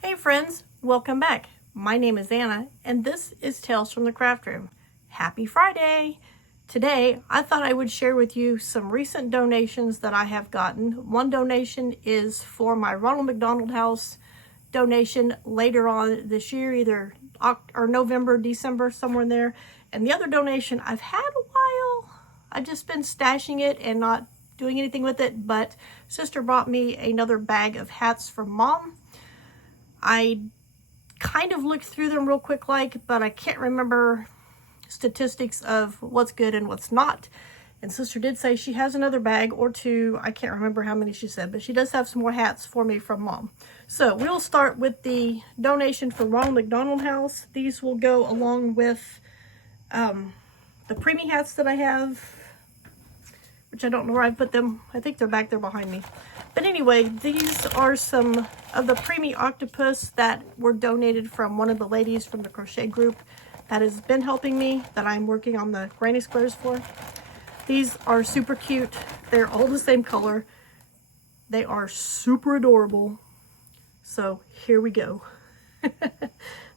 Hey friends, welcome back. My name is Anna and this is Tales from the Craft Room. Happy Friday! Today I thought I would share with you some recent donations that I have gotten. One donation is for my Ronald McDonald House donation later on this year, either November, December, somewhere in there. And the other donation I've had a while. I've just been stashing it and not doing anything with it, but sister brought me another bag of hats from mom. I kind of looked through them real quick but I can't remember statistics of what's good and what's not. And sister did say she has another bag or two. I can't remember how many she said, but she does have some more hats for me from mom. So we'll start with the donation for Ronald McDonald House. These will go along with the preemie hats that I have, which I don't know where I put them. I think they're back there behind me. But anyway, these are some of the preemie octopus that were donated from one of the ladies from the crochet group that has been helping me, that I'm working on the granny squares for. These are super cute. They're all the same color. They are super adorable. So here we go.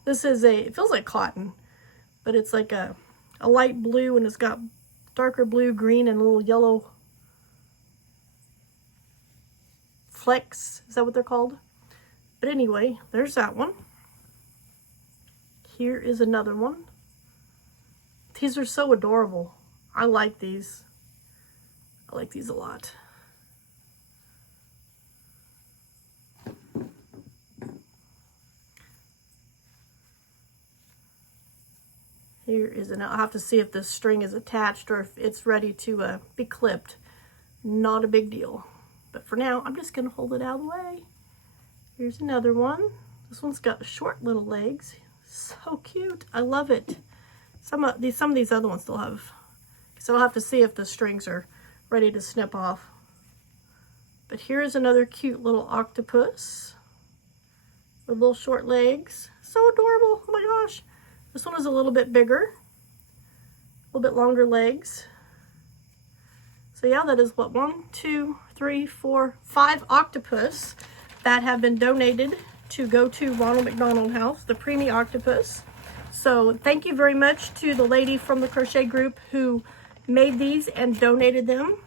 This is it feels like cotton, but it's like a light blue, and it's got darker blue, green, and a little yellow flecks. Is that what they're called? But anyway, there's that one. Here is another one. These are so adorable. I like these. I like these a lot. Here is I'll have to see if this string is attached or if it's ready to be clipped. Not a big deal. But for now, I'm just going to hold it out of the way. Here's another one. This one's got short little legs. So cute. I love it. Some of these other ones still have. So I'll have to see if the strings are ready to snip off. But here's another cute little octopus with little short legs. So adorable. Oh my gosh. This one is a little bit bigger. A little bit longer legs. So yeah, that is what, 1, 2, 3, 4, 5 octopus that have been donated to go to Ronald McDonald House, the preemie octopus. So thank you very much to the lady from the crochet group who made these and donated them.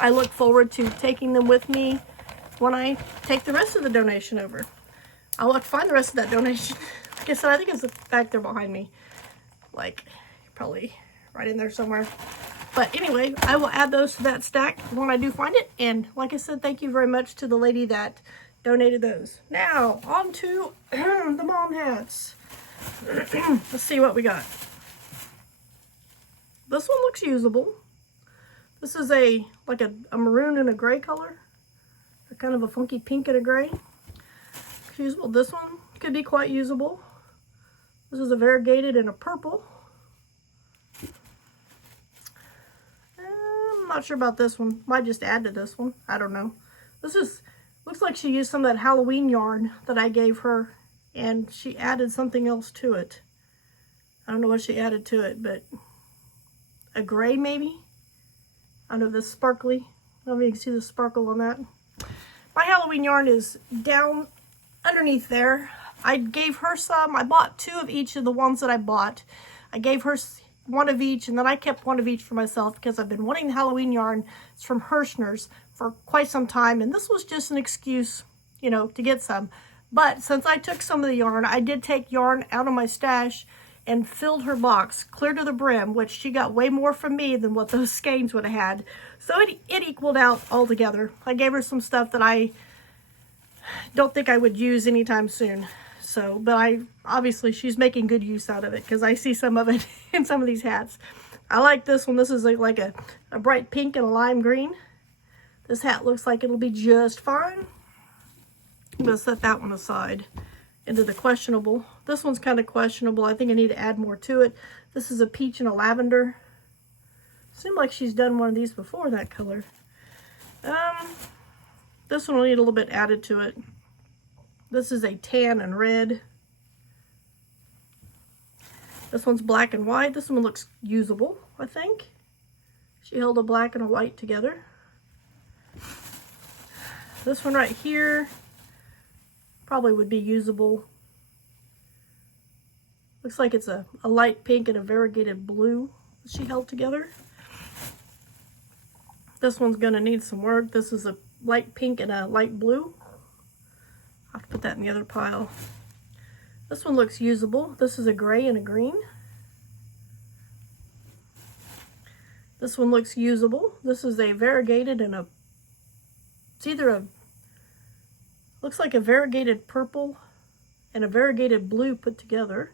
I look forward to taking them with me when I take the rest of the donation over. I'll have to find the rest of that donation. Like I said, I think it's back there behind me. Like, probably right in there somewhere. But anyway, I will add those to that stack when I do find it. And like I said, thank you very much to the lady that donated those. Now, on to the mom hats. Let's see what we got. This one looks usable. This is like a maroon and a gray color. Or kind of a funky pink and a gray. It's usable. This one could be quite usable. This is a variegated and a purple. I'm not sure about this one. Might just add to this one. I don't know. Looks like she used some of that Halloween yarn that I gave her, and she added something else to it. I don't know what she added to it, but a gray maybe? I don't know, this sparkly. I don't know if you can see the sparkle on that. My Halloween yarn is down underneath there. I gave her some. I bought 2 of each of the ones that I bought. I gave her 1 of each, and then I kept 1 of each for myself because I've been wanting the Halloween yarn. It's from Hirschner's for quite some time, and this was just an excuse, you know, to get some. But since I took some of the yarn, I did take yarn out of my stash and filled her box clear to the brim, which she got way more from me than what those skeins would have had. So it equaled out altogether. I gave her some stuff that I don't think I would use anytime soon. So, but obviously she's making good use out of it because I see some of it in some of these hats. I like this one. This is like a bright pink and a lime green. This hat looks like it'll be just fine. I'm going to set that one aside into the questionable. This one's kind of questionable. I think I need to add more to it. This is a peach and a lavender. Seemed like she's done one of these before, that color. This one will need a little bit added to it. This is a tan and red. This one's black and white. This one looks usable, I think. She held a black and a white together. This one right here, Probably would be usable. Looks like it's a light pink and a variegated blue that she held together. This one's going to need some work. This is a light pink and a light blue. I'll have to put that in the other pile. This one looks usable. This is a gray and a green. This one looks usable. This is a variegated and it's either looks like a variegated purple and a variegated blue put together.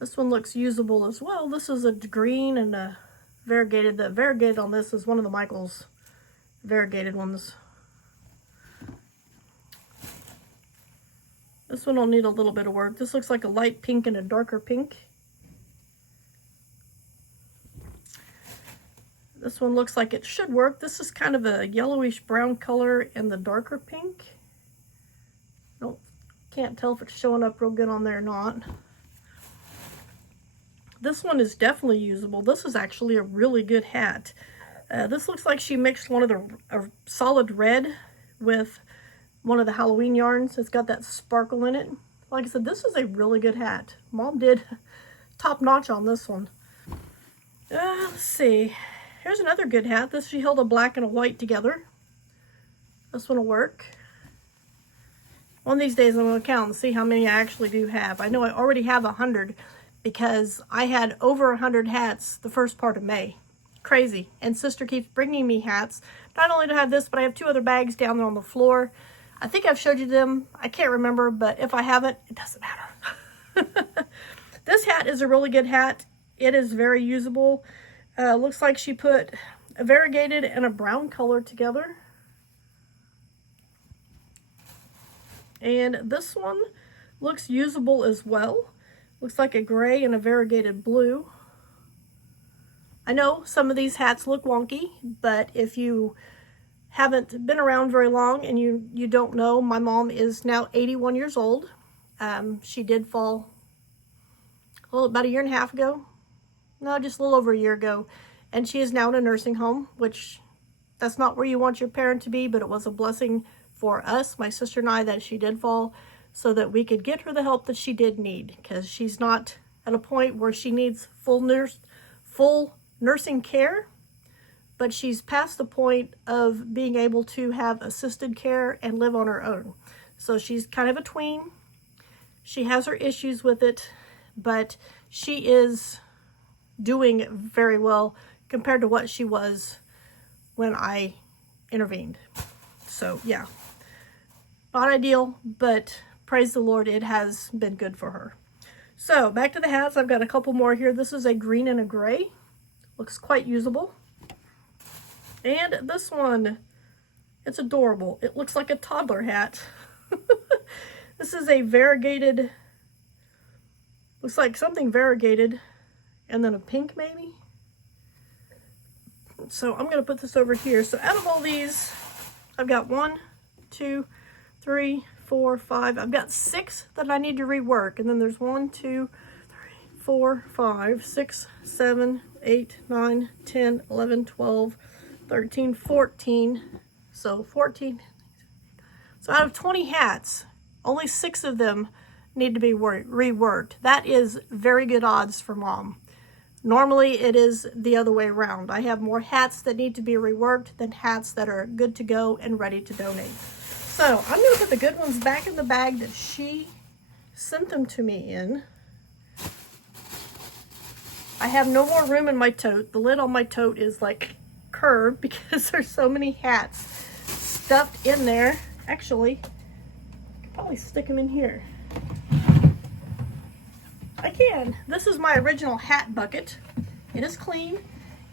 This one looks usable as well. This is a green and a variegated. The variegated on this is one of the Michael's variegated ones. This one will need a little bit of work. This looks like a light pink and a darker pink. This one looks like it should work. This is kind of a yellowish brown color and the darker pink. Can't tell if it's showing up real good on there or not. This one is definitely usable. This is actually a really good hat. This looks like she mixed one of a solid red with one of the Halloween yarns. It's got that sparkle in it. Like I said, this is a really good hat. Mom did top notch on this one. Let's see. Here's another good hat. She held a black and a white together. This one will work. One of these days I'm going to count and see how many I actually do have. I know I already have 100 because I had over 100 hats the first part of May. Crazy. And sister keeps bringing me hats. Not only do I have this, but I have 2 other bags down there on the floor. I think I've showed you them. I can't remember, but if I haven't, it doesn't matter. This hat is a really good hat. It is very usable. Looks like she put a variegated and a brown color together. And this one looks usable as well. Looks like a gray and a variegated blue. I know some of these hats look wonky, but if you haven't been around very long and you don't know, my mom is now 81 years old. She did fall about a year and a half ago. No, just a little over a year ago. And she is now in a nursing home, which that's not where you want your parent to be, but it was a blessing for us, my sister and I, that she did fall so that we could get her the help that she did need, because she's not at a point where she needs full nursing care, but she's past the point of being able to have assisted care and live on her own. So she's kind of a tween. She has her issues with it, but she is doing very well compared to what she was when I intervened. So yeah, not ideal, but praise the Lord, it has been good for her. So back to the hats. I've got a couple more here. This is a green and a gray. Looks quite usable. And this one, it's adorable. It looks like a toddler hat. This is a variegated, looks like something variegated, and then a pink maybe. So I'm going to put this over here. So out of all these, I've got 1, 2, 3, 4, 5. I've got 6 that I need to rework. And then there's 1, 2, 3, 4, 5, 6, 7, 8, 9, 10, 11, 12, 13, 14. So 14. So out of 20 hats, only 6 of them need to be reworked. That is very good odds for Mom. Normally it is the other way around. I have more hats that need to be reworked than hats that are good to go and ready to donate. So I'm going to put the good ones back in the bag that she sent them to me in. I have no more room in my tote. The lid on my tote is like curved because there's so many hats stuffed in there. Actually, I could probably stick them in here. I can. This is my original hat bucket. It is clean,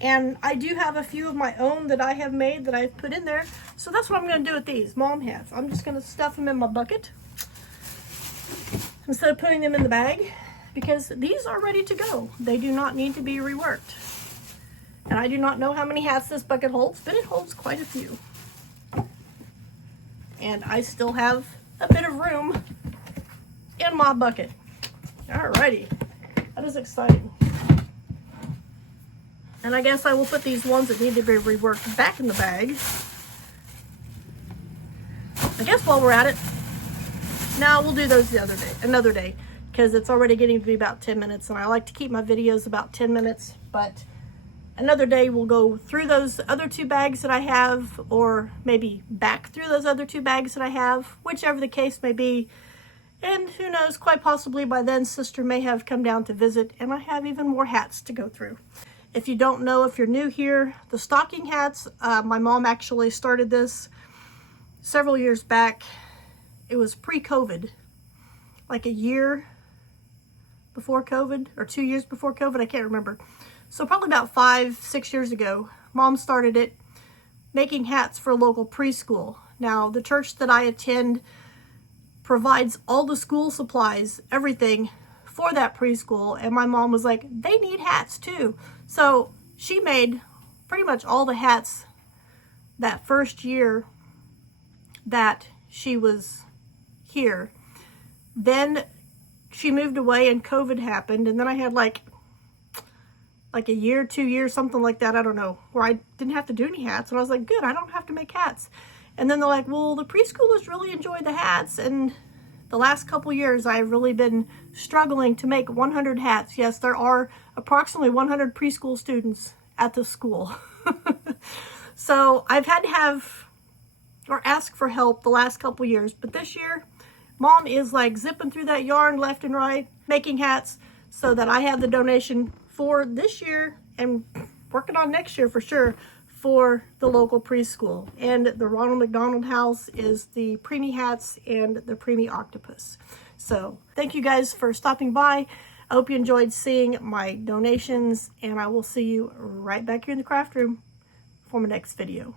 and I do have a few of my own that I have made that I've put in there. So that's what I'm going to do with these Mom hats. I'm just going to stuff them in my bucket instead of putting them in the bag, because these are ready to go. They do not need to be reworked. And I do not know how many hats this bucket holds, but it holds quite a few. And I still have a bit of room in my bucket. Alrighty, that is exciting. And I guess I will put these ones that need to be reworked back in the bag. I guess while we're at it, now we'll do those another day, because it's already getting to be about 10 minutes, and I like to keep my videos about 10 minutes, but another day we'll go through those other 2 bags that I have, or maybe back through those other 2 bags that I have, whichever the case may be. And who knows, quite possibly by then sister may have come down to visit and I have even more hats to go through. If you don't know, if you're new here, the stocking hats, my mom actually started this several years back. It was pre-COVID, like a year before COVID or 2 years before COVID, I can't remember. So probably about 5-6 years ago, Mom started it, making hats for a local preschool. Now, the church that I attend provides all the school supplies, everything for that preschool, and my mom was like, they need hats too. So she made pretty much all the hats that first year that she was here. Then she moved away and COVID happened, and then I had like a year, 2 years, something like that, I don't know, where I didn't have to do any hats, and I was like, good, I don't have to make hats. And then they're like, well, the preschoolers really enjoy the hats, and the last couple years I've really been struggling to make 100 hats. Yes, there are approximately 100 preschool students at the school. So I've had to have or ask for help the last couple years, but this year Mom is like zipping through that yarn left and right, making hats, so that I have the donation for this year and working on next year for sure for the local preschool. And the Ronald McDonald House is the preemie hats and the preemie octopus. So thank you guys for stopping by. I hope you enjoyed seeing my donations, and I will see you right back here in the craft room for my next video.